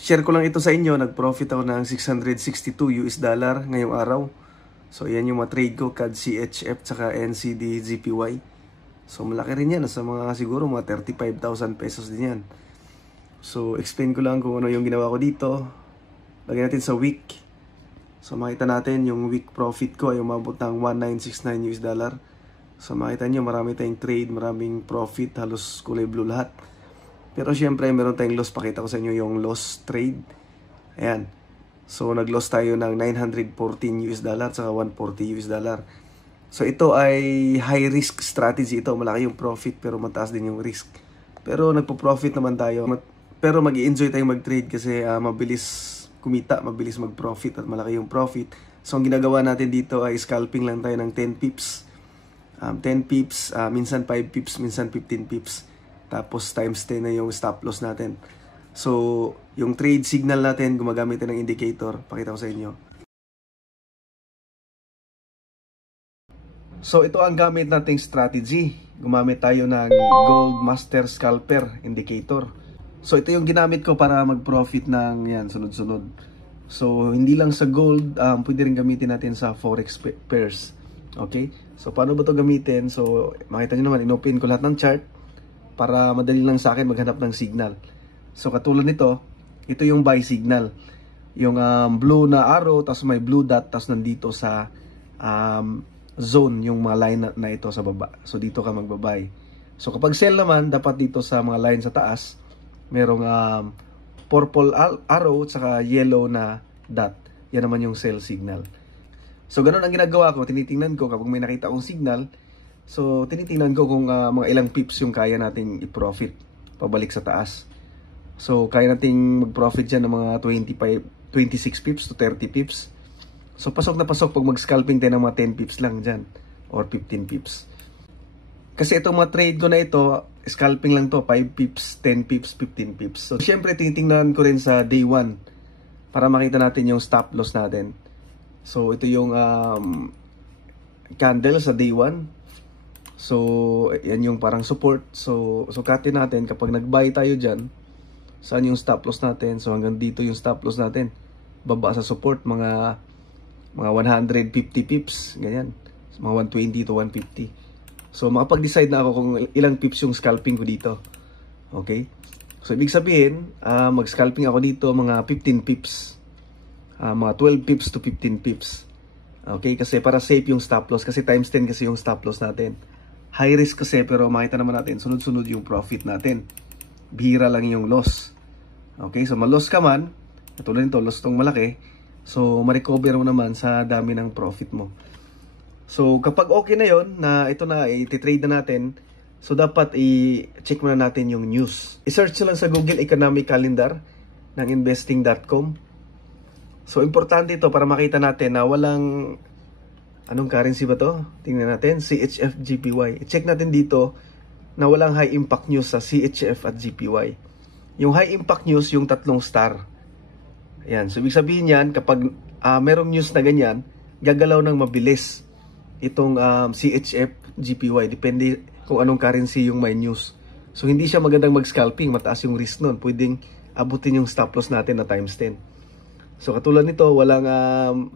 share ko lang ito sa inyo. Nag-profit ako ng $662 ngayong araw. So yan yung mga trade ko, CAD CHF tsaka NCD GPY. So malaki rin yan, nasa mga siguro mga 35,000 pesos din yan. So explain ko lang kung ano yung ginawa ko dito. Lagyan natin sa week. So makita natin yung week profit ko ay umabot ng $1969. So makita nyo, marami tayong trade, maraming profit, halos kulay blue lahat. Pero syempre meron tayong loss. Pakita ko sa inyo yung loss trade. Ayan. So nag-loss tayo ng $914 saka $140. So ito ay high risk strategy ito. Malaki yung profit pero mataas din yung risk. Pero nagpo-profit naman tayo. Pero mag-i-enjoy tayong mag-trade kasi mabilis kumita, mabilis mag-profit at malaki yung profit. So ang ginagawa natin dito ay scalping lang tayo ng 10 pips. 10 pips, minsan 5 pips, minsan 15 pips. Tapos times 10 na yung stop loss natin. So, yung trade signal natin, gumagamit tayo ng indicator. Pakita ko sa inyo. So, ito ang gamit nating strategy. Gumamit tayo ng Gold Master Scalper Indicator. So, ito yung ginamit ko para mag-profit ng yan, sunod-sunod. So, hindi lang sa gold, pwede rin gamitin natin sa forex pairs. Okay? So, paano ba ito gamitin? So, makita nyo naman, inopen ko lahat ng chart para madali lang sa akin maghanap ng signal. So katulad nito, ito yung buy signal. Yung blue na arrow, tapos may blue dot, tapos nandito sa zone, yung mga line na ito sa baba. So dito ka magbabay. So kapag sell naman, dapat dito sa mga line sa taas, merong purple arrow, saka yellow na dot. Yan naman yung sell signal. So ganun ang ginagawa ko, tinitingnan ko kapag may nakita akong signal. So tinitingnan ko kung mga ilang pips yung kaya nating i-profit pabalik sa taas. So, kaya nating mag-profit dyan ng mga 26 pips to 30 pips. So, pasok na pasok pag mag-scalping tayo ng mga 10 pips lang dyan. Or 15 pips. Kasi itong mga trade ko na ito, scalping lang to 5 pips, 10 pips, 15 pips. So, syempre, tinitingnan ko rin sa day 1 para makita natin yung stop loss natin. So, ito yung candle sa day 1. So, yan yung parang support. So, sukatin natin kapag nag-buy tayo dyan. Saan yung stop loss natin? So hanggang dito yung stop loss natin. Baba sa support mga 150 pips, ganyan. Mga 120 to 150. So makapag-decide na ako kung ilang pips yung scalping ko dito. Okay? So ibig sabihin, mag-scalping ako dito mga 15 pips. Mga 12 pips to 15 pips. Okay? Kasi para safe yung stop loss. Kasi times 10 kasi yung stop loss natin. High risk kasi pero makita naman natin sunod-sunod yung profit natin. Bihira lang yung loss. Okay, so ma-loss ka man, katulad nito, loss tong malaki, so ma-recover mo naman sa dami ng profit mo. So kapag okay na yon na ito na i-trade na natin, so dapat i-check muna natin yung news. I-search lang sa Google Economic Calendar ng investing.com. So importante ito para makita natin na walang, anong currency ba to? Tingnan natin, CHF GPY. I-check natin dito na walang high impact news sa CHF at GPY. Yung high impact news, yung 3 star. Ayan. So, ibig sabihin yan, kapag merong news na ganyan, gagalaw ng mabilis itong CHF, GPY. Depende kung anong currency yung may news. So, hindi siya magandang mag-scalping. Mataas yung risk nun. Pwedeng abutin yung stop loss natin na times 10. So, katulad nito, walang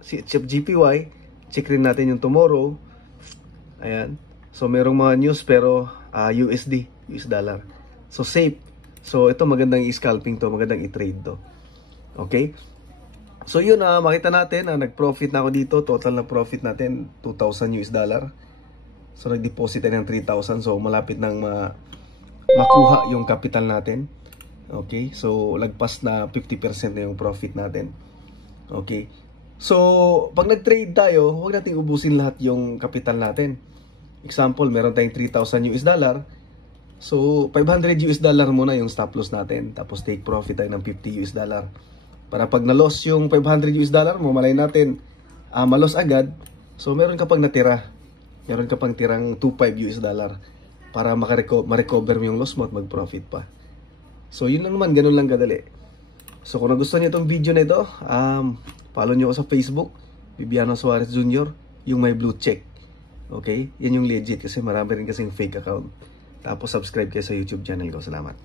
CHF, GPY. Check rin natin yung tomorrow. Ayan. So, merong mga news pero USD, US dollar. So, safe. So, ito magandang i-scalping to, magandang i-trade to. Okay? So, yun, makita natin, nag-profit na ako dito. Total na profit natin, 2,000 US dollar. So, nag-deposit tayo ng 3,000. So, malapit nang makuha yung capital natin. Okay? So, lagpas na 50% na yung profit natin. Okay? So, pag nag-trade tayo, huwag natin ubusin lahat yung capital natin. Example, meron tayong 3,000 US dollar. So, 500 US dollar muna yung stop loss natin. Tapos take profit tayo ng 50 US dollar. Para pag na-loss yung 500 US dollar mo, malay natin, ma-loss agad. So, meron ka pang natira. Meron ka pang tirang 2.5 US dollar. Para ma-recover mo yung loss mo at mag-profit pa. So, yun lang naman. Ganun lang kadali. So, kung nagustuhan niyo itong video na ito, follow niyo ako sa Facebook, Bibiano Suarez Jr., yung may blue check. Okay? Yan yung legit kasi marami rin kasing fake account. Tapos subscribe kayo sa YouTube channel ko. Salamat.